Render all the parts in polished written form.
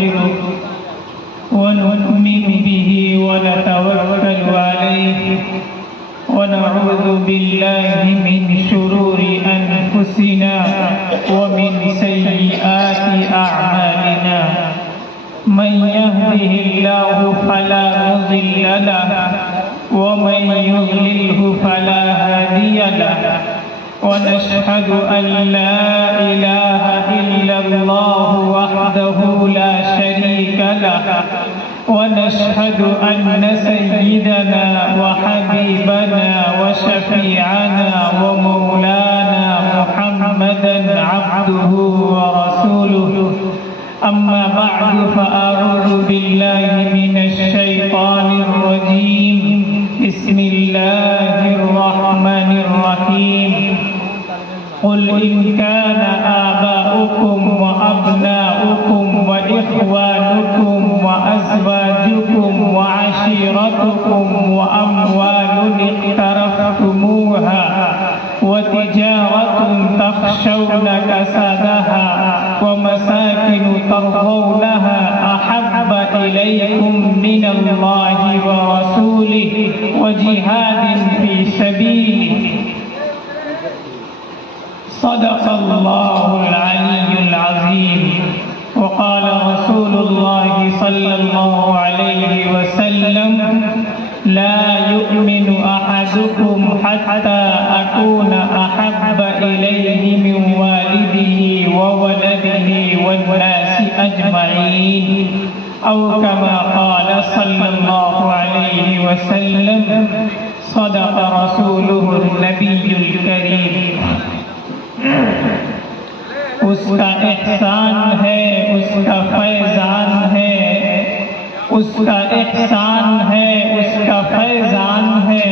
ونستغفره ونؤمن به ونتوكل عليه ونعوذ بالله من شرور أنفسنا ومن سيئات أعمالنا من يهده الله فلا مضل له ومن يضلله فلا هادي له ونشهد أن لا إله إلا الله وحده لا شريك له ونشهد أن سيدنا وحبيبنا وشفيعنا ومولانا محمدا عبده ورسوله أما بعد فأعوذ بالله من الشيطان الرجيم بسم الله الرحمن الرحيم قل إن كان آباؤكم وأبناؤكم وإخوانكم وأزواجكم وعشيرتكم وأموال اقترفتموها وتجارة تخشون كسادها ومساكن ترضونها أحب إليكم من الله ورسوله وجهاد في سبيله صدق الله العلي العظيم وقال رسول الله صلى الله عليه وسلم لا يؤمن أحدكم حتى أكون أحب إليه من والده وولده والناس أجمعين أو كما قال صلى الله عليه وسلم صدق رسوله النبي الكريم. اس کا احسان ہے، اس کا فیضان ہے، اس کا احسان ہے، اس کا فیضان ہے،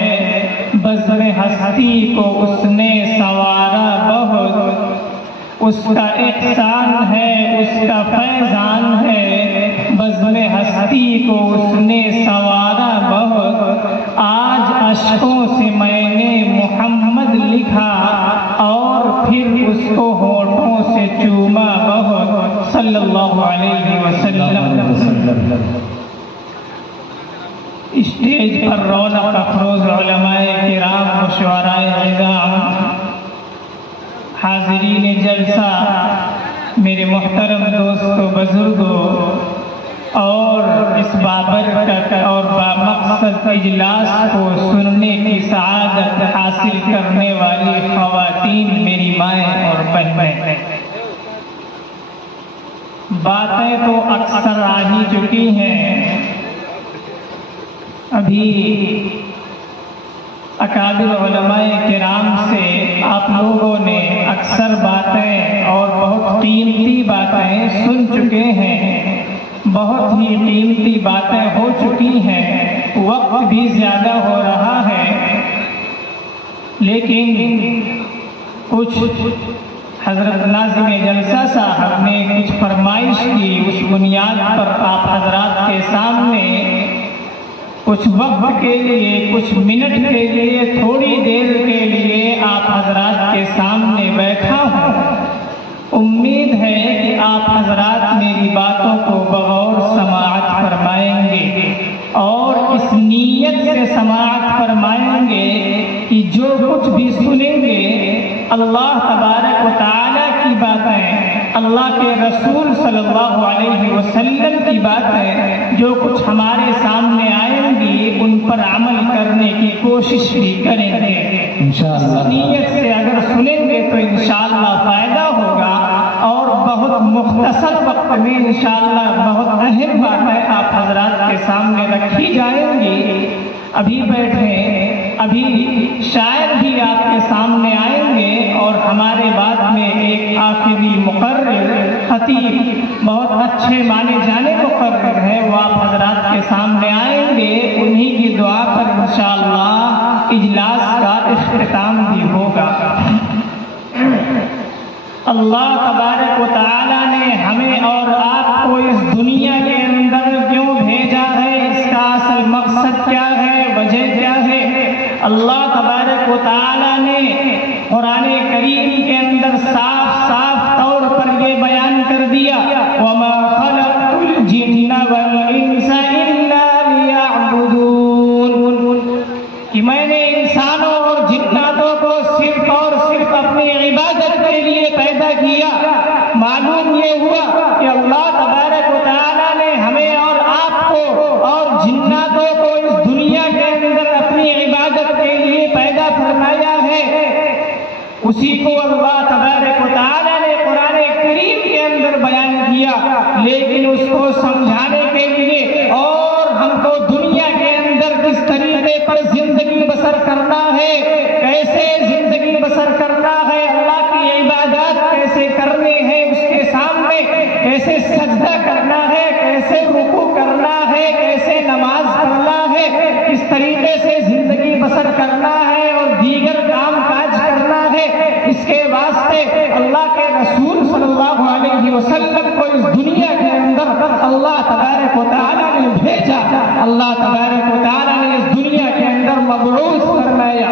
بزم ہستی کو اس نے سنوارا بہت. اس کا احسان ہے، اس کا فیضان ہے، بزم ہستی کو اس نے سنوارا بہت. آج اشکوں سے میں نے محمد لکھا اور پھر اس کو ہونٹوں سے چوما بہت. صلی اللہ علیہ وسلم. اسٹیج پر رونق افروز علماء کرام و شعراء عظام، حاضرین جلسہ، میرے محترم دوستو، بزرگوں اور اس بابرکت اور بامقصد اجلاس کو سننے کی سعادت حاصل کرنے والی خواتین، میری مائیں اور بہنیں، باتیں تو اکثر آ ہی چکی ہیں. ابھی اکابر علماء کرام سے آپ لوگوں نے اکثر باتیں اور بہت قیمتی باتیں سن چکے ہیں. بہت ہی قیمتی باتیں ہو چکی ہیں، وقت بھی زیادہ ہو رہا ہے، لیکن کچھ حضرت ناظم جلسہ صاحب نے کچھ فرمائش کی. اس بنیاد پر آپ حضرات کے سامنے کچھ وقت کے لیے، کچھ منٹ کے لیے، تھوڑی دیر کے لیے آپ حضرات کے سامنے بیٹھا ہوں. امید ہے کہ آپ حضرات میری باتوں کو بغور سماعت فرمائیں گے اور اس نیت سے سماعت فرمائیں گے کہ جو کچھ بھی سنیں گے اللہ تبارک و تعالیٰ کی باتیں، اللہ کے رسول صلی اللہ علیہ وسلم کی باتیں جو کچھ ہمارے سامنے آئیں گی ان پر عمل کرنے کی کوشش بھی کریں گے. انشاءاللہ نیت سے اگر سنیں گے تو انشاءاللہ فائدہ ہوگا اور بہت مختصر وقت میں انشاءاللہ بہت اہم باتیں آپ حضرات کے سامنے رکھی جائیں گی. ابھی بیٹھے، ابھی شاعر بھی آپ کے سامنے آئیں گے اور ہمارے بعد میں ایک آخری مقرر خطیب بہت اچھے مانے جانے مقرر ہے، وہ آپ حضرات کے سامنے آئیں گے. انہی کی دعا پر انشاءاللہ اجلاس کا اختتام بھی ہوگا. اللہ تبارک و تعالیٰ نے ہمیں اور آپ کو اس دنیا کے اندر کیوں بھیجا ہے، اس کا اصل مقصد کیا ہے، وجہ کیا ہے؟ اللہ تبارک و تعالیٰ نے قرآن کریم کے اندر صاف صاف طور پر یہ بیان کر دیا، وَمَا خَلَقْتُ اللہ تبارک و تعالیٰ نے ہمیں اور آپ کو اور جناتوں کو اس دنیا کے اندر اپنی عبادت کے لیے پیدا فرمایا ہے، اسی کو اللہ تبارک و تعالیٰ نے قرآن کریم کے اندر بیان کیا، لیکن اس کو سمجھانے کے لیے اور ہم کو دنیا کے اندر کس طریقے پر زندگی بسر کرنا ہے، کیسے زندگی بسر کرنا ہے، اللہ کی عبادات کیسے کرنے ہیں، اس کے سامنے کیسے سجدہ کرنا ہے، کیسے رکوع کرنا ہے، کیسے نماز پڑھنا ہے، کس طریقے سے زندگی بسر کرنا ہے اور دیگر کام کاج کرنا ہے، اس کے واسطے اللہ کے رسول صلی اللہ علیہ وسلم کو اس دنیا کے اندر اللہ تبارک و تعالیٰ نے بھیجا، اللہ تبارک و تعالیٰ نے اس دنیا کے اندر مبعوث فرمایا۔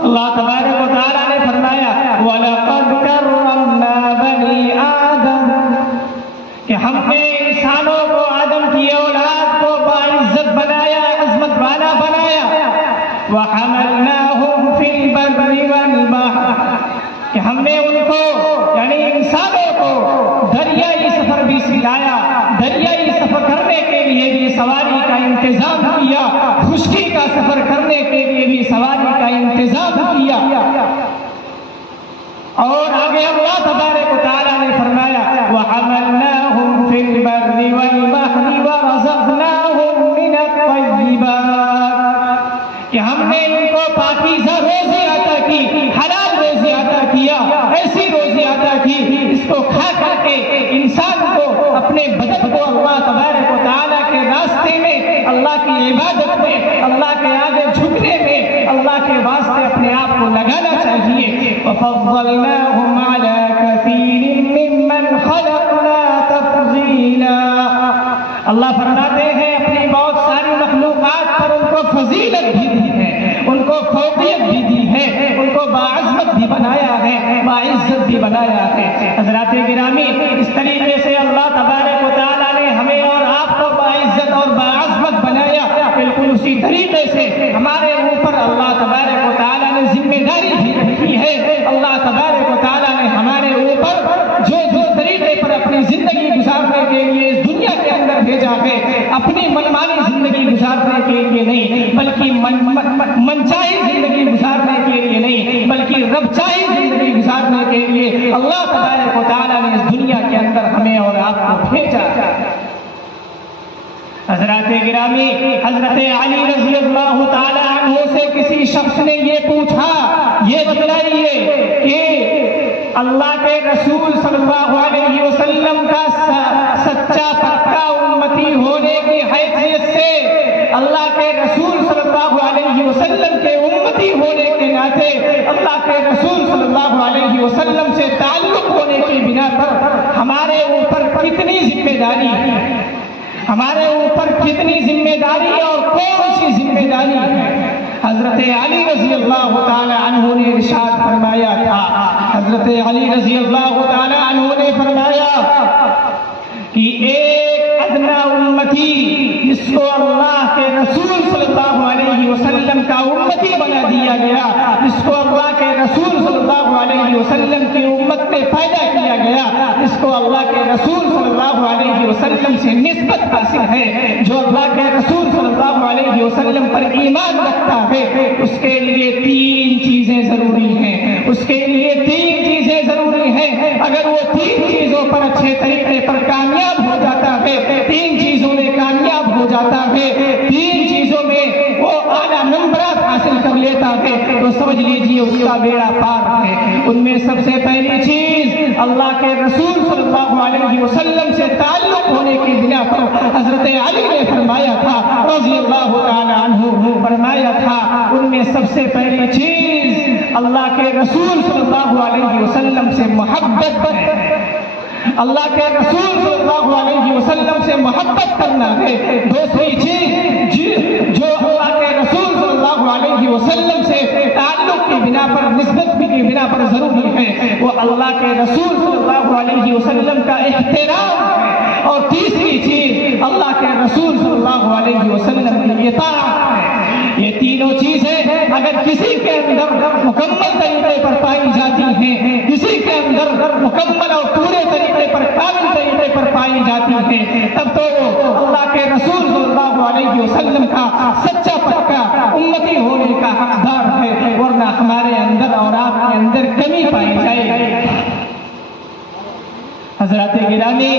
اللہ تبارک و تعالیٰ نے فرمایا وَلَقَدْ كَرَّمْنَا بَنِي آدَمَ، کہ ہم نے انسانوں کو، آدم کی اولاد کو باعزت بنایا، عظمت والا بنایا، وَحَمَلْنَاهُمْ فِي الْبَرِّ وَالْبَحْرِ، کہ ہم نے ان کو یعنی انسانوں کو دریائی سفر بھی سکھلایا، دریائی سفر کرنے کے لیے بھی سواری کا انتظام کیا، خشکی کا سفر کرنے کے لیے بھی سواری کا انتظام کیا۔ اور آگے اللہ تبارک و تعالیٰ نے فرمایا وَحَمَلْنَاهُمْ فِي الْبَرِّ وَالْبَحْرِ وَرَزَقْنَاهُمْ مِنَ الطَّيِّبَاتِ، کہ ہم نے ان کو پاکیزہ روزی عطا کی، حلال روزی عطا کیا، ایسی روزی عطا کی اس کو کھا کر کے انسان کو اپنے بدن کو اللہ تبارک و تعالیٰ کے راستے میں، اللہ کی عبادت میں، اللہ کے آگے جھکنے میں، اللہ کے واسطے اپنے آپ کو لگانا چاہیے۔ وَفَضَّلْنَاهُمْ عَلَى كَثِيرٍ مِّمَّنْ خَلَقْنَا تَفْضِيلًا، اللہ فرماتے ہیں اپنی بہت ساری مخلوقات پر ان کو فضیلت بھی دی ہے، ان کو فوقیت بھی دی ہے، ان کو باعظمت بھی بنایا ہے، باعزت بھی بنایا ہے۔ حضرات گرامی، اس طریقے سے اللہ تبارک و تعالیٰ نے ہمیں اور آپ کو باعزت اور باعظمت بنایا، بالکل اسی طریقے سے ہمارے اوپر اللہ تبارک و تعالیٰ نے ذمہ داری بھی رکھی ہے۔ اللہ تبارک و تعالیٰ نے ہمارے اوپر جو جس طریقے پر اپنی زندگی گزارنے کے لیے اس دنیا کے اندر بھیجا ہے، اپنی منمانی زندگی گزارنے کے لیے نہیں، بلکہ منچاہی زندگی گزارنے کے لیے نہیں، بلکہ رب چاہی زندگی گزارنے کے لیے اللہ تبارک و تعالیٰ نے اس دنیا کے اندر ہمیں اور آپ کو بھیجا۔ حضرات گرامی، حضرت علی رضی اللہ تعالی عنہ سے کسی شخص نے یہ پوچھا، یہ بتلائیے کہ اللہ کے رسول صلی اللہ علیہ وسلم کا سچا پکا امتی ہونے کی حیثیت سے، اللہ کے رسول صلی اللہ علیہ وسلم کے امتی ہونے کے ناطے، اللہ کے رسول صلی اللہ علیہ وسلم سے تعلق ہونے کی بنا پر ہمارے اوپر کتنی ذمہ داری ہے، ہمارے اوپر کتنی ذمہ داری اور کون سی ذمہ داری ہے؟ حضرت علی رضی اللہ تعالی عنہ نے ارشاد فرمایا تھا، حضرت علی رضی اللہ تعالی عنہ نے فرمایا کہ ایک ادنا امتی جس کو اللہ کے رسول صلی اللہ علیہ وسلم کا امتی بنا دیا گیا، جس کو اللہ کے رسول صلی اللہ علیہ وسلم کی امت میں پیدا کیا گیا، جس کو اللہ کے رسول صلی اللہ علیہ وسلم سے نسبت حاصل ہے، جو اللہ کے رسول صلی اللہ علیہ وسلم پر ایمان رکھتا ہے، اس کے لیے تین چیزیں ضروری ہیں، اس کے لیے تین چیزیں ضروری ہیں۔ اگر وہ تین چیزوں پر اچھے طریقے پر کامیاب ہو جاتا ہے، تین چیزوں میں کامیاب ہو جاتا ہے، تین چیزوں میں وہ اعلیٰ نمبرات حاصل کر لیتا ہے، تو سمجھ لیجیے اس کا بیڑا پار ہے۔ ان میں سب سے پہلی چیز اللہ کے رسول صلی اللہ علیہ وسلم سے تعلق ہونے کی بنا پر حضرت علی نے فرمایا تھا رضی اللہ تعالی عنہ، فرمایا تھا ان میں سب سے پہلی چیز اللہ کے رسول صلی اللہ علیہ وسلم سے محبت ہے، اللہ کے رسول صلی اللہ علیہ وسلم سے محبت کرنا ہے۔ دوسری چیز جو اللہ کے رسول صلی اللہ علیہ وسلم سے تعلق کی بنا پر، نسبت کی بنا پر ضروری ہے، وہ اللہ کے رسول صلی اللہ علیہ وسلم کا احترام ہے۔ اور تیسری چیز اللہ کے رسول صلی اللہ علیہ وسلم کی اطاعت ہے۔ یہ تینوں چیزیں اگر کسی کے اندر مکمل طریقے پر پائی جاتی ہیں ہیں اسی کے اندر مکمل اور پورے طریقے پر کامل طریقے پر پائی جاتی ہیں، تب تو وہ اللہ کے رسول صلی اللہ علیہ وسلم کا سچا پکا امتی ہونے کا حقدار ہے، ورنہ ہمارے اندر اور آپ کے اندر کمی پائی جائے۔ حضرات گرامی،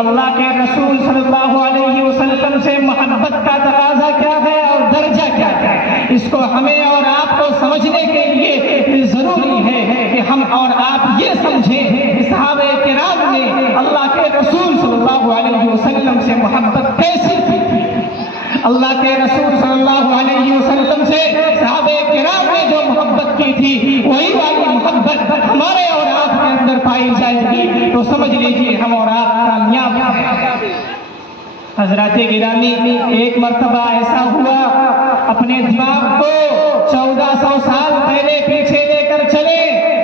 اللہ کے رسول صلی اللہ علیہ وسلم سے محبت کا تقاضا کیا ہے اور درجہ کیا ہے، اس کو ہمیں اور آپ کو سمجھنے کے لیے ضروری ہے کہ ہم اور آپ یہ سمجھیں کہ صحابہ کرام نے اللہ کے رسول صلی اللہ علیہ وسلم سے محبت کیسی کی تھی۔ اللہ کے رسول صلی اللہ علیہ وسلم سے صحابہ کرام نے جو محبت کی تھی وہی والی محبت ہمارے اور آپ کے اندر پائی جائے گی تو سمجھ لیجیے ہم اور آپ کامیاب ہیں۔ حضرات گرامی، ایک مرتبہ ایسا ہوا، اپنے دماغ کو 1400 سال پہلے پیچھے لے کر چلے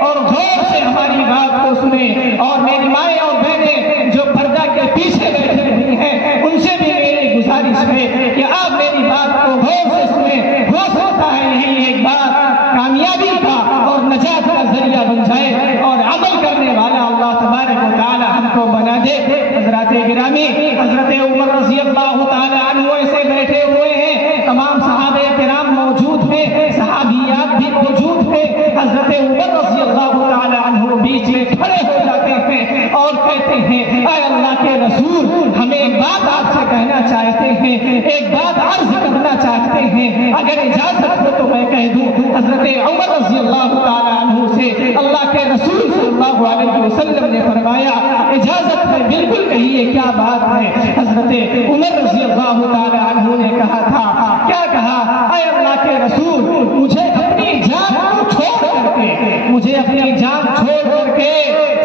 اور غور سے ہماری بات کو سنیں، اور میری مائیں اور بہنیں جو پردہ کے پیچھے بیٹھی ہوئی ہیں ان سے بھی میری گزارش ہے کہ آپ میری بات کو غور سے سنیں، ہو سکتا ہے یہی ایک بات کامیابی کا اور نجات کا ذریعہ بن جائے اور عمل کرنے والا اللہ تبارک و تعالی ہم کو بنا دے۔ حضرات گرامی، حضرت عمر رضی اللہ تعالی عنہ ایسے بیٹھے ہوئے ہیں، تمام صحابہ کرام موجود ہیں، صحابیات بھی موجود ہیں، حضرت عمر رضی اللہ تعالی عنہ بیچ میں کھڑے ہو جاتے ہیں اور کہتے ہیں اے اللہ کے رسول، ہم ایک بات آپ سے کہنا چاہتے ہیں، ایک بات عرض کرنا چاہتے ہیں، اگر اجازت ہو تو میں کہہ دوں۔ حضرت عمر رضی اللہ تعالی عنہ سے اللہ کے رسول صلی اللہ علیہ وسلم نے فرمایا اجازت ہے، بالکل کہیے کیا بات ہے۔ حضرت عمر رضی اللہ تعالی عنہ نے کہا تھا، کیا کہا؟ اے اللہ کے رسول، مجھے اپنی جان کو چھوڑ کر کے، مجھے اپنی جان چھوڑ کر کے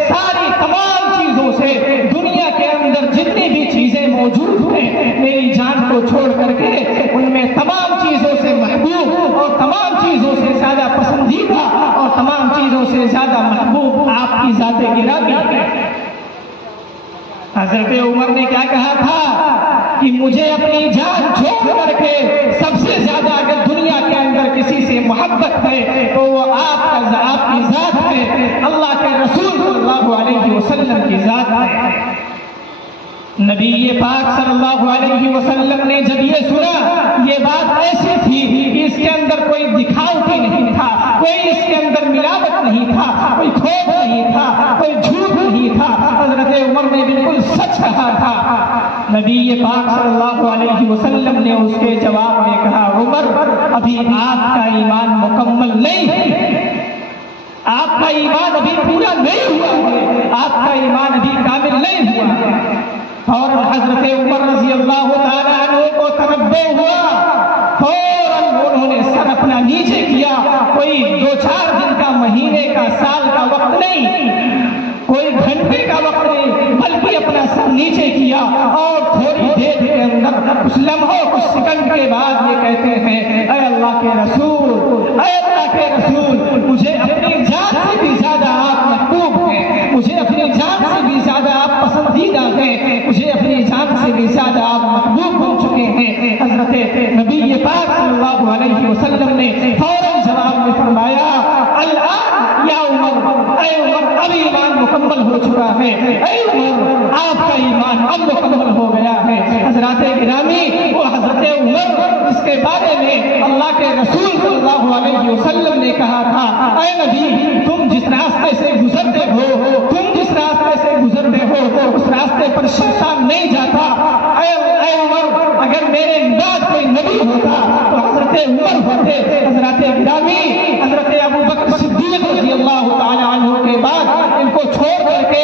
ساری تمام چیزوں سے، دنیا کے اندر جتنی بھی چیزیں موجود ہیں میری جان کو چھوڑ کر کے ان میں تمام چیزوں سے محبوب اور تمام چیزوں سے زیادہ پسندیدہ اور تمام چیزوں سے زیادہ محبوب آپ کی ذات گرامی ہے۔ حضرت عمر نے کیا کہا تھا کہ مجھے اپنی جان چھوڑ کر کے سب سے زیادہ اگر دنیا کے اندر کسی سے محبت ہے تو وہ آپ کی ذات ہے، اللہ کے رسول صلی اللہ علیہ وسلم کی ذات ہے۔ نبی پاک صلی اللہ علیہ وسلم نے جب یہ سنا، یہ بات ایسی تھی کہ اس کے اندر کوئی دکھاوٹی نہیں تھا، کوئی اس کے اندر ملاوٹ نہیں تھا، کوئی کھوٹ نہیں تھا، کوئی جھوٹ نہیں تھا، حضرت عمر نے بالکل سچ کہا تھا۔ نبی پاک صلی اللہ علیہ وسلم نے اس کے جواب میں کہا، عمر ابھی آپ کا ایمان مکمل نہیں ہے، آپ کا ایمان ابھی پورا نہیں ہوا ہے، آپ کا ایمان ابھی کامل نہیں ہوا ہے۔ اور حضرت عمر رضی اللہ تعالیٰ عنہ کو تنبہ ہوا، فوراً انہوں نے سر اپنا نیچے کیا، کوئی 2-4 دن کا، مہینے کا، سال کا وقت نہیں، کوئی گھنٹے کا وقت نہیں، بلکہ اپنا سر نیچے کیا اور تھوڑی دیر کے اندر، کچھ لمحوں کچھ سیکنڈ کے بعد یہ کہتے ہیں اے اللہ کے رسول، اے اللہ کے رسول، مجھے اپنی جان سے بھی زیادہ آپ محبوب ہیں، مجھے اپنی جان سے بھی زیادہ آپ پسندیدہ ہیں، مجھے اپنی جان سے بھی زیادہ آپ محبوب ہو چکے ہیں۔ حضرت نبی پاک صلی اللہ علیہ وسلم نے فوراً جواب میں فرمایا، الآن یا عمر، اے عمر اب ایمان مکمل ہو چکا ہے، اے عمر آپ کا ایمان اب مکمل ہو گیا ہے۔ حضرات گرامی، وہ حضرت عمر اس کے بارے میں اللہ کے رسول صلی اللہ علیہ وسلم نے کہا تھا، اے نبی تم جس راستے سے گزرتے ہو، تم جس راستے سے گزرتے ہو اس راستے پر شیطان نہیں جاتا۔ اے عمر، اگر میرے بعد کوئی نبی ہوتا تو حضرت عمر ہوتے۔ حضرات گرامی، حضرت ابو بکر صدیق رضی اللہ تعالی عنہ کے بعد ان کو چھوڑ کر کے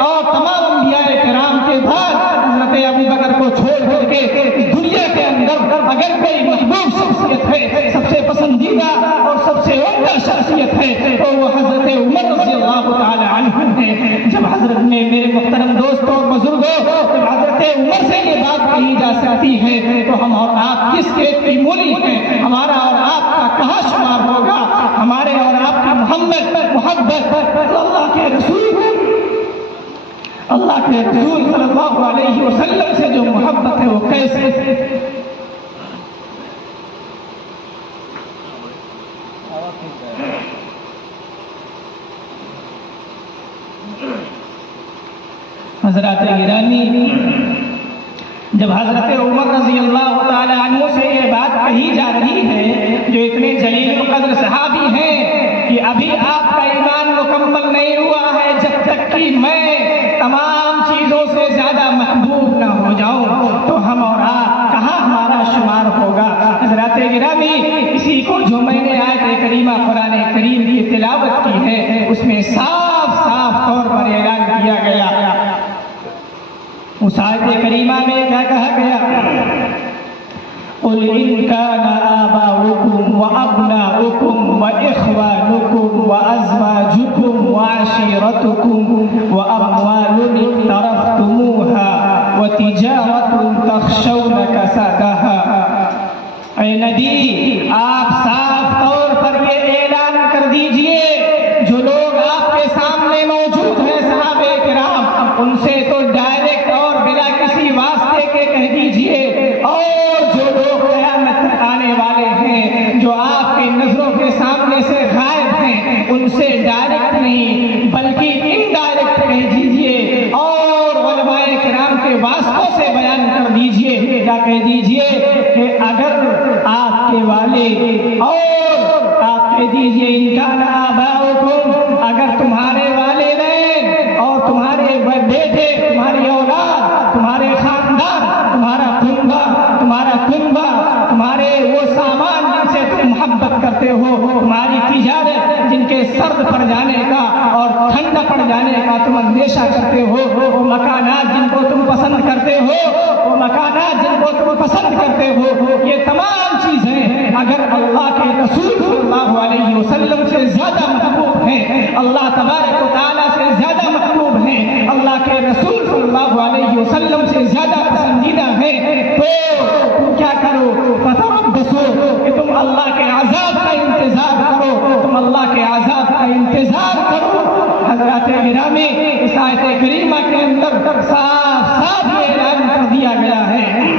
اور تمام انبیاء کرام کے بعد حضرت ابو بکر کو چھوڑ کر کے اس دنیا کے اندر اگر کوئی محبوب شخصیت ہے، سب سے پسندیدہ اور سب سے عمدہ شخصیت ہے تو وہ حضرت عمر رضی اللہ تعالی عنہ ہے۔ جب حضرت نے، میرے محترم دوستوں اور بزرگوں، جب حضرت عمر سے یہ بات کہی جا سکتی ہے تو ہم اور آپ کس کے مولی ہیں؟ ہمارا اور آپ کا کہاں شمار ہوگا؟ ہمارے اور آپ کی محبت اللہ کے رسول صلی اللہ علیہ وسلم سے جو محبت ہے وہ کیسے؟ حضرات گرامی، جب حضرت عمر رضی اللہ تعالی عنہ سے یہ بات کہی جا رہی ہے، جو اتنے جلیل القدر صحابی ہیں، کہ ابھی آپ کا ایمان مکمل نہیں ہوا ہے جب تک کہ میں تمام چیزوں سے زیادہ محبوب نہ ہو جاؤں، تو ہم اور آپ کہاں ہمارا شمار ہوگا؟ حضرات گرامی، اسی کو جو میں نے آیت کریمہ قرآن کریم کی تلاوت کی ہے، اس میں صاف صاف طور پر اعلان کیا گیا۔ اس آیت کریمہ میں کیا کہا گیا؟ قُلْ إِنْ كَانَ آبَاؤُكُمْ وَأَبْنَاؤُكُمْ وَإِخْوَانُكُمْ وَأَزْوَاجُكُمْ وَعَشِيرَتُكُمْ وَأَمْوَالٌ اقْتَرَفْتُمُوهَا وَتِجَارَةٌ تَخْشَوْنَ كَسَادَهَا۔ اے نبی، آپ صاف طور پر یہ اعلان کر دیجئے، جو لوگ آپ کے سامنے موجود ہیں صحابہ کرام، ان سے تو ڈائریکٹ اور بلا کسی واسطے کے کہہ دیجئے، اور جو لوگ قیامت تک آنے والے ہیں، جو آپ کی نظروں کے سامنے سے غائب ہیں، ان سے ڈائریکٹ نہیں بلکہ انڈائریکٹ کہہ دیجئے، اور علماء کرام کے واسطوں سے بیان کر دیجئے۔ کیا کہہ دیجئے؟ کہ اگر آپ کے والد، اور آپ کہہ دیجئے ان کان آباؤکم، اگر تمہارے والدین اور تمہارے بیٹے، تمہاری اولاد، تمہارے خاندان، تمہارا کنبہ، تمہارے وہ سامان جن سے تم محبت کرتے ہو، تمہاری تجارت جن کے سرد پڑ جانے کا اور ٹھنڈا پڑ جانے کا تم اندیشہ کرتے ہو، وہ مکانات جن کو تم پسند کرتے ہو، وہ مکانات جن کو تم پسند کرتے ہو، یہ تمام چیزیں اگر اللہ کے رسول صلی اللہ علیہ وسلم سے زیادہ محبوب ہیں، اللہ تبارک و تعالیٰ سے زیادہ محبوب ہیں، اللہ کے رسول صلی اللہ علیہ وسلم سے زیادہ پسندیدہ ہیں، تو تم کیا کرو؟ فتربصوا، کہ تم اللہ کے عذاب کا انتظار کرو، تم اللہ کے عذاب کا انتظار کرو۔ حضرات گرامی، اس آیت کریمہ کے اندر صاف صاف یہ اعلان کر دیا گیا ہے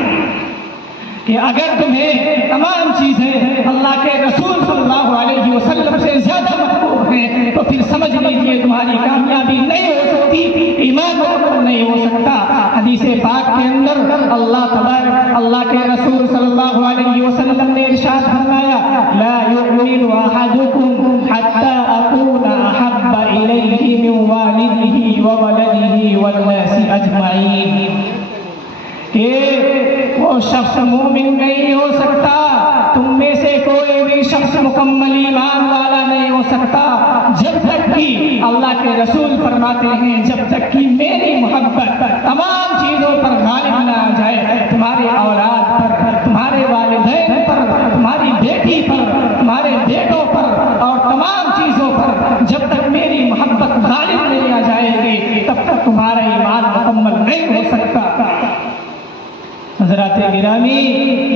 کہ اگر تمہیں تمام چیزیں اللہ کے رسول صلی اللہ علیہ وسلم سے زیادہ محبوب ہیں، تو پھر سمجھ لیجیے تمہاری کامیابی نہیں ہو سکتی، ایمان مکمل نہیں ہو سکتا۔ حدیث پاک کے اندر اللہ کے رسول صلی اللہ علیہ وسلم نے ارشاد فرمایا، لا يؤمن احدكم حتى اكون احب اليه من والده وولده والناس اجمعین، کہ وہ شخص مومن نہیں ہو سکتا، تم میں سے کوئی بھی شخص مکمل ایمان والا نہیں ہو سکتا جب تک کہ اللہ کے رسول فرماتے ہیں جب تک کہ میری محبت تمام چیزوں پر غالب نہ آ جائے، تمہاری اولاد پر، تمہارے والدین پر، تمہاری بیٹی پر، تمہارے بیٹوں پر اور تمام چیزوں پر جب تک میری محبت غالب نہیں آ جائے گی تب تک تمہارا ایمان مکمل نہیں ہو سکتا۔ حضرات گرامی،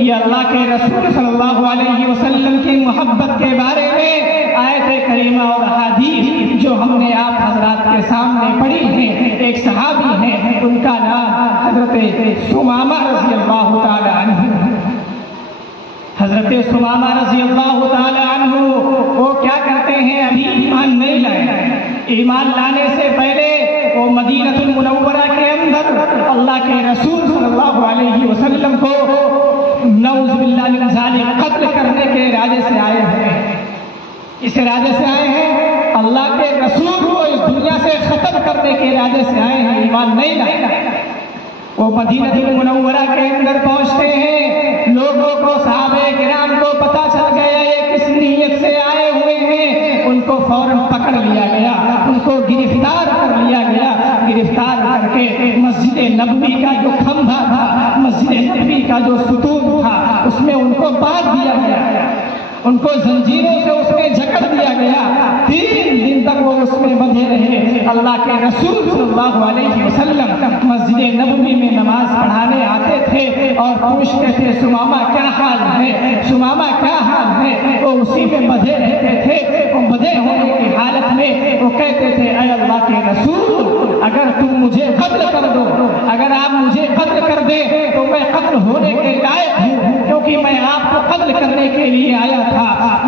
یہ اللہ کے رسول صلی اللہ علیہ وسلم کی محبت کے بارے میں آیت کریمہ اور احادیث جو ہم نے آپ حضرات کے سامنے پڑھی ہیں، ایک صحابی ہیں، ان کا نام حضرت ثمامہ رضی اللہ تعالی عنہ۔ حضرت ثمامہ رضی اللہ تعالی عنہ وہ کیا کرتے ہیں؟ ابھی ایمان نہیں لائے، ایمان لانے سے پہلے وہ مدینہ المنورہ کے اندر اللہ کے رسول صلی اللہ علیہ وسلم کو نعوذ باللہ من ذالک قتل کرنے کے ارادے سے آئے ہیں۔ اس ارادے سے آئے ہیں اللہ کے رسول کو اس دنیا سے ختم کرنے کے ارادے سے آئے ہیں، ایمان نہیں لائے۔ وہ مدینہ المنورہ کے اندر پہنچتے ہیں، لوگوں کو، صحابہ کرام کو پتہ چل گیا یہ کس نیت سے آئے ہوئے ہیں، ان کو فوراً پکڑ لیا گیا، ان کو گرفتار کر لیا گیا، گرفتار کر کے مسجد نبوی کا جو کھمبا تھا، مسجد نبوی کا جو ستون تھا، اس میں ان کو باندھ دیا گیا، ان کو زنجیروں سے اس میں جکڑ دیا گیا۔ 3 دن تک وہ اس میں بندھے رہے۔ اللہ کے رسول صلی اللہ علیہ وسلم مسجد نبوی میں نماز پڑھانے آتے تھے اور پوچھتے تھے ثمامہ کیا حال ہے، ثمامہ کیا حال ہے، وہ اسی میں بندھے رہتے تھے۔ وہ بندھے ہونے کی حالت میں وہ کہتے تھے اے اللہ کے رسول، اگر تم مجھے قتل کر دو، اگر آپ مجھے قتل کر دیں تو میں قتل ہونے کے لائق ہوں، کیونکہ میں آپ کو قتل کرنے کے لیے آیا تھا،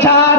4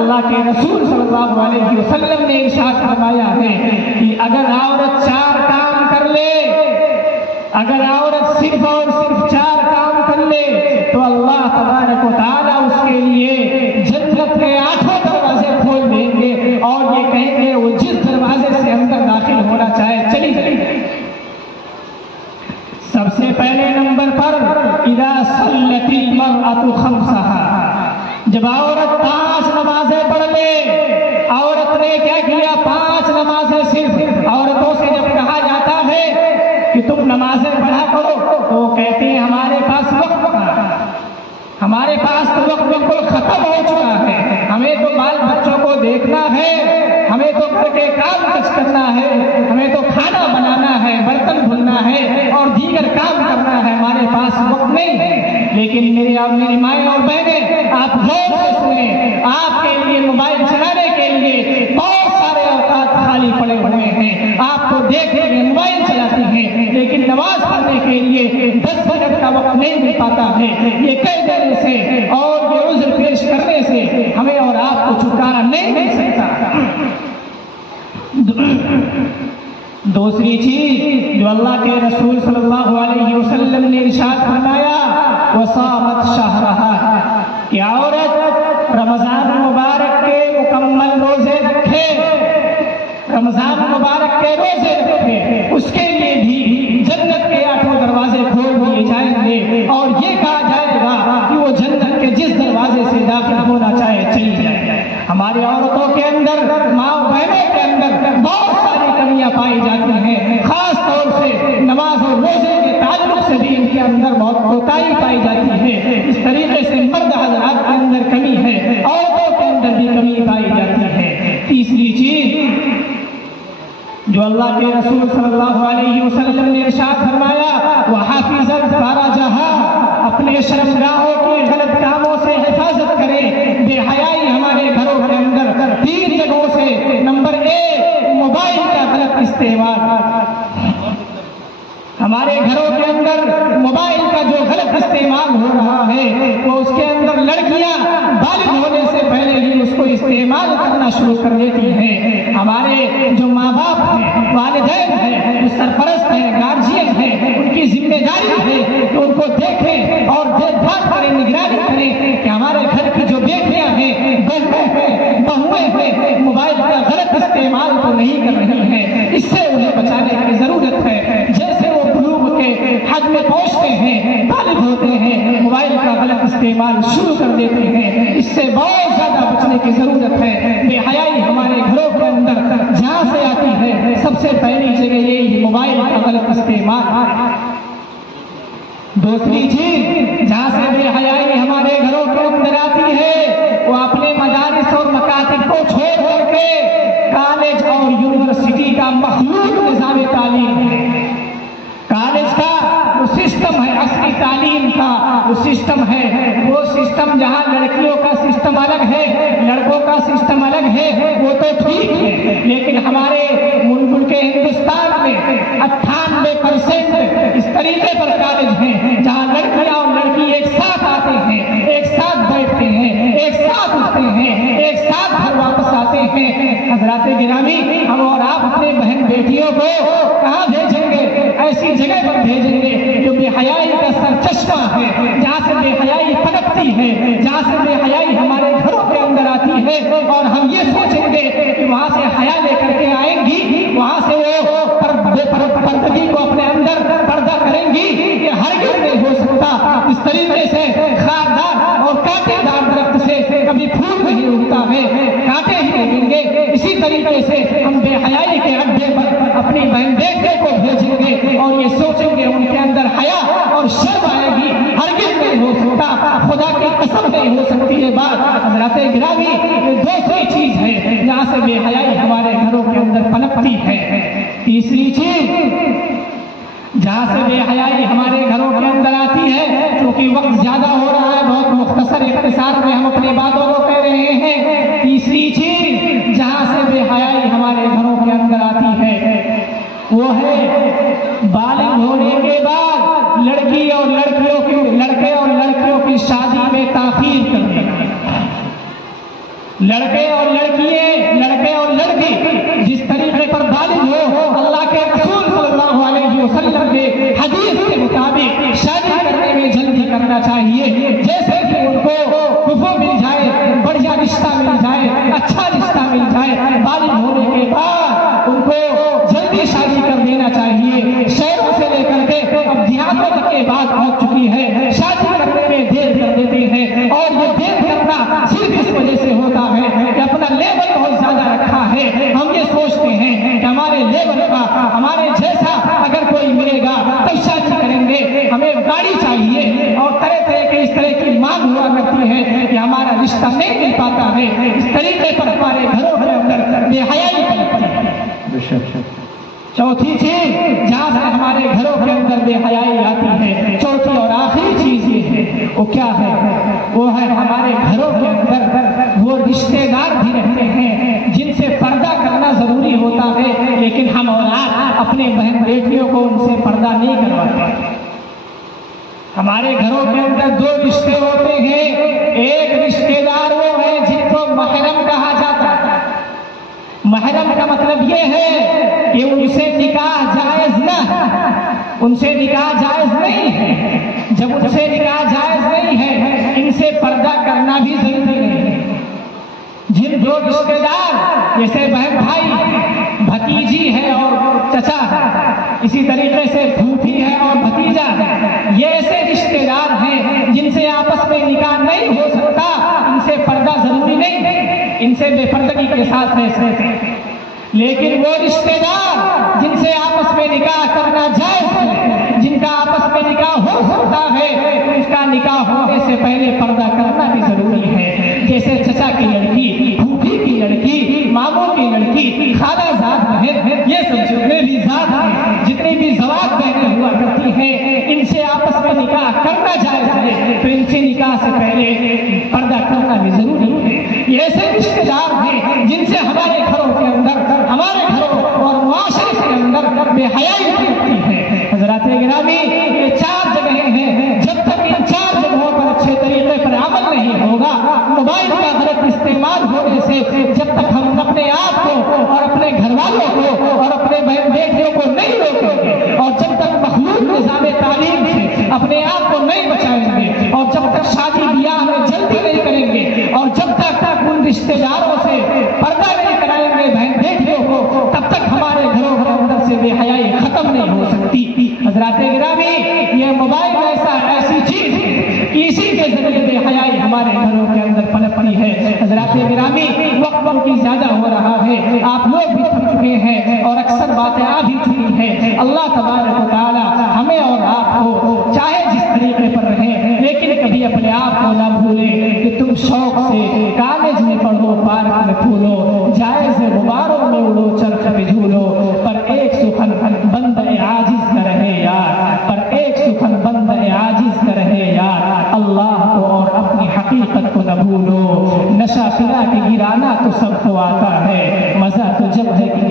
اللہ کے رسول صلی اللہ علیہ وسلم نے ارشاد فرمایا ہے کہ اگر عورت 4 کام کر لے، اگر عورت صرف اور صرف 4 کام کر لے تو اللہ تبارک و تعالیٰ اس کے لیے جنت کے 8 دروازے کھول دیں گے اور یہ کہیں گے وہ جس دروازے سے اندر داخل ہونا چاہے چلی جائے۔ سب سے پہلے نمبر پر اذا صلت المرأة خمسها، جب عورت 5 نمازیں پڑھ لے، عورت نے کیا کیا؟ 5 نمازیں صرف۔ عورتوں سے جب کہا جاتا ہے کہ تم نمازیں پڑھا کرو تو وہ کہتے ہیں ہمارے پاس وقت کہاں ہے، ہمارے پاس تو وقت بالکل ختم ہو چکا ہے، ہمیں تو بال بچوں کو دیکھنا ہے، ہمیں تو گھر کے کام کاج کرنا ہے، ہمیں تو کھانا بنانا ہے، برتن دھلنا ہے اور دیگر کام کرنا ہے، ہمارے پاس وقت نہیں ہے۔ لیکن میری مائیں اور بہنیں آپ غور سے سنیں، آپ کے لیے موبائل چلانے کے لیے بہت سارے اوقات خالی پڑے ہوئے ہیں، آپ کو دیکھنے میں موبائل چلاتی ہیں لیکن نماز پڑھنے کے لیے 10 منٹ کا وقت نہیں مل پاتا ہے۔ یہ کہہ دینے سے اور یہ عذر پیش کرنے سے ہمیں اور آپ کو چھٹکارا نہیں مل سکتا۔ دوسری چیز جو اللہ کے رسول صلی اللہ علیہ وسلم نے ارشاد فرمایا وصامت شہرہا، کہ عورت رمضان مبارک کے مکمل روزے رکھے، رمضان مبارک کے روزے رکھے، اس کے لیے بھی جنت کے 8 دروازے کھول دیے جائیں گے اور یہ کہا جائے گا کہ وہ جنت کے جس دروازے سے داخل ہونا چاہے چلی جائے۔ ہماری عورتوں کے اندر، ماں بہنوں کے اندر بہت ساری کمیاں پائی جاتی ہیں، خاص طور سے نماز اور روزے کے تعلق سے بھی ان کے اندر بہت کوتاہی پائی جاتی ہے۔ اس طریقے سے مرد حضرات کے اندر کمی ہے، عورتوں کے اندر بھی کمی پائی جاتی ہے۔ تیسری چیز جو اللہ کے رسول صلی اللہ علیہ وسلم نے ارشاد فرمایا وحافظت فرجہا، اپنے شرمگاہوں کے غلط کاموں سے حفاظت کرے۔ بے حیائی ہمارے گھروں کے اندر 3 جگہوں سے، نمبر 1 موبائل کا غلط استعمال، ہمارے گھروں کے اندر موبائل کا جو غلط استعمال ہو رہا ہے وہ اس کے اندر لڑکیاں بالغ ہونے سے پہلے ہی اس کو استعمال کرنا شروع کر دیتی ہیں۔ ہمارے جو ماں باپ ہیں، والدین ہیں، جو سرپرست ہیں، گارجین ہیں، ان کی ذمہ داری ہے کہ ان کو دیکھیں اور دیکھ بھال کریں، نگرانی کریں کہ ہمارے گھر کی جو بیٹیاں ہیں، بہنیں ہیں، بہویں ہیں، موبائل کا غلط استعمال تو نہیں کر رہی ہیں۔ اس سے انہیں بچانے کی ضرورت ہے۔ جیسے وہ بلوغ کے حد میں پہنچتے ہیں، بالغ ہوتے ہیں، موبائل کا غلط استعمال شروع کر دیتے ہیں۔ اس سے بہت زیادہ بچنے کی ضرورت ہے۔ بے حیائی ہمارے گھروں کے اندر جہاں سے آتی ہے سب سے پہلی جگہ یہی موبائل کا غلط استعمال۔ دوسری چیز جہاں سے بے حیائی ہمارے گھروں کے اندر آتی ہے وہ اپنے مدارس اور مکاتب کو چھوڑ کر کے کالج اور یونیورسٹی کا مخلوط نظام تعلیم ہے۔ کالج کا وہ سسٹم ہے، عصری تعلیم کا وہ سسٹم ہے، وہ سسٹم جہاں لڑکیوں کا سسٹم الگ ہے، لڑکوں کا سسٹم الگ ہے، وہ تو ٹھیک ہے، لیکن ہمارے ملک ہندوستان میں 98% اس طریقے پر کالج ہیں جہاں لڑکیاں اور لڑکی ایک ساتھ آتے ہیں، ایک ساتھ بیٹھتے ہیں، ایک ساتھ اٹھتے ہیں، ایک ساتھ گھر واپس آتے ہیں۔ حضرات گرامی، ہم اور آپ اپنے بہن بیٹیوں کو کہاں بھیجیں گے؟ ایسی جگہ پر بھیجیں گے جو بے حیائی کا سرچشمہ ہے، جہاں سے بے حیائی پنپتی ہے، جہاں سے بے حیائی ہمارے گھروں کے اندر آتی ہے اور ہم یہ سوچیں گے کہ وہاں سے حیا لے کر کے آئیں گی، وہاں سے وہ پردگی کو اپنے اندر پردہ کریں گی، یہ ہرگز نہیں ہو سکتا۔ اس طریقے سے خاردار اور کانٹے دار درخت سے کبھی پھول نہیں اگتا ہے، کانٹے ہی لگیں گے۔ اسی طریقے سے ہم بے حیائی کے اڈے پر اپنی بہن بیٹے کو بھیجیں گے اور یہ سوچیں گے ان کے اندر حیا اور شرم آئے گی، ہرگز نہیں ہو سکتا، خدا کی قسم نہیں ہو سکتی ہے بات۔ حضرات گرامی، یہ دوسری چیز ہے جہاں سے بے حیائی ہمارے گھروں کے اندر پنپتی ہے۔ تیسری چیز جہاں سے بے حیائی ہمارے گھروں کے اندر آتی ہے، کیونکہ وقت زیادہ ہو رہا ہے، بہت مختصر اختصار میں ہم اپنی باتوں کو کہہ رہے ہیں۔ تیسری چیز جہاں سے بے حیائی ہمارے گھروں کے اندر آتی ہے وہ ہے بالغ ہونے کے بعد لڑکے اور لڑکیوں کی شادی میں تاخیر کرنا۔ لڑکے اور لڑکی جس طریقے پر بالغ ہو اللہ کے رسول صلی اللہ علیہ وسلم کے حدیث کے مطابق شادی کرنے میں جلدی کرنا چاہیے، جیسے کہ ان کو کفو مل جائے، بڑھیا رشتہ مل جائے، اچھا رشتہ مل جائے، بالغ ہونے کے بعد ان کو جلدی شادی کر دینا چاہیے۔ شہروں سے لے کر کے اب دیہاتوں تک یہ بات پہنچ چکی ہے، شادی کرنے میں دیر کر دیتے ہیں، اور یہ دیر کرنا صرف اس وجہ سے ہوتا ہے کہ اپنا لیول بہت زیادہ رکھا ہے۔ ہم یہ سوچتے ہیں کہ ہمارے لیول کا ہمارے جیسا اگر کوئی ملے گا تو شادی کریں گے، ہمیں گاڑی چاہیے، اور طرح طرح کے اس طرح کی مانگ ہوا کرتی ہے کہ ہمارا رشتہ نہیں مل پاتا ہے۔ اس طریقے پر ہمارے گھروں کے اندر بے حیائی پنپتی ہے۔ چوتھی چیز جہاں سے ہمارے گھروں کے اندر بے حیائی آتی ہے، چوتھی اور آخری چیز یہ ہے، وہ کیا ہے؟ وہ ہے ہمارے گھروں کے اندر وہ رشتے دار بھی رہتے ہیں جن سے پردہ کرنا ضروری ہوتا ہے، لیکن ہم اور آپ اپنے بہن بیٹیوں کو ان سے پردہ نہیں کرواتے۔ ہمارے گھروں کے اندر دو رشتے ہوتے ہیں، ایک رشتے دار وہ ہیں جن کو محرم کہا جاتا ہے۔ محرم کا مطلب یہ ہے کہ ان سے نکاح جائز نہ ہے، ان سے نکاح جائز نہیں ہے۔ جب ان سے نکاح جائز نہیں ہے، ان سے پردہ کرنا بھی ضروری نہیں ہے۔ جن دو رشتے دار جیسے بہن بھائی، بھتیجی ہے اور چچا ہے، اسی طریقے سے پھوپھی ہے اور بھتیجا ہے، یہ ایسے رشتے دار ہیں جن سے آپس میں نکاح نہیں ہو سکتا، ان سے پردہ ضروری نہیں ہے، ان سے بے پردگی کے ساتھ رہتے ہیں۔ لیکن وہ رشتے دار جن سے آپس میں نکاح کرنا جائز ہے، جن کا آپس میں نکاح ہو سکتا ہے، اس کا نکاح ہونے سے پہلے پردہ کرنا بھی ضروری ہے۔ جیسے چچا کی لڑکی، پھوپھی کی لڑکی، ماموں کی لڑکی، خالہ زاد بہن، یہ سب جتنے بھی ذات ہیں، جتنی بھی زواج بہنیں ہوا کرتی ہیں، ان سے آپس میں نکاح کرنا جائز ہے، تو ان سے نکاح سے پہلے پردہ کرنا بھی ضروری ہے۔ یہ ایسے رشتے دار ہیں جن سے ہمارے گھروں کے اندر، ہمارے گھروں اور معاشرے کے اندر بے حیائی ہوتی ہے۔ حضرات گرامی، یہ چار جگہیں ہیں، جب تک ان چار جگہوں پر اچھے طریقے پر عمل نہیں ہوگا، موبائل کا غلط استعمال ہونے سے جب تک ہم اپنے آپ کو اور اپنے گھر والوں کو اور اپنے بہن بیٹیوں کو نہیں روکیں گے، اور جب تک مخلوط نظام تعلیم سے اپنے آپ کو نہیں بچائیں گے، اور جب تک شادی بیاہ میں جلدی نہیں کریں گے، اور جب تک ان رشتے داروں سے پردہ نہیں کرائیں گے بہن بیٹیوں کو، تب تک ہمارے گھروں کے اندر سے بے حیائی ختم نہیں ہو سکتی۔ حضرات گرامی، یہ موبائل ایسی چیز ہے کہ اسی کے ذریعے بے حیائی ہمارے گھروں کے اندر پنپتی ہے۔ حضرات گرامی، وقت کی زیادہ ہو رہا ہے، آپ لوگ بھی تھک چکے ہیں اور اکثر باتیں آ بھی چکی ہیں۔ اللہ تبارک و تعالی ہمیں اور آپ کو چاہے جس طریقے پر رہیں، لیکن کبھی اپنے آپ کو نہ بھولیں کہ تم شوق سے کالج میں پڑھو، پارک میں پھولو، جائز غباروں میں اڑو، چرخ میں جھولو، پر ایک سخن بند عاجز نہ رہے یار، پر ایک سخن بند عاجز نہ رہے یار، اللہ کو اور اپنی حقیقت کو نہ بھولو۔ نشہ پلا کے گرانا تو سب کو آتا ہے، مزہ تو جب ہے کہ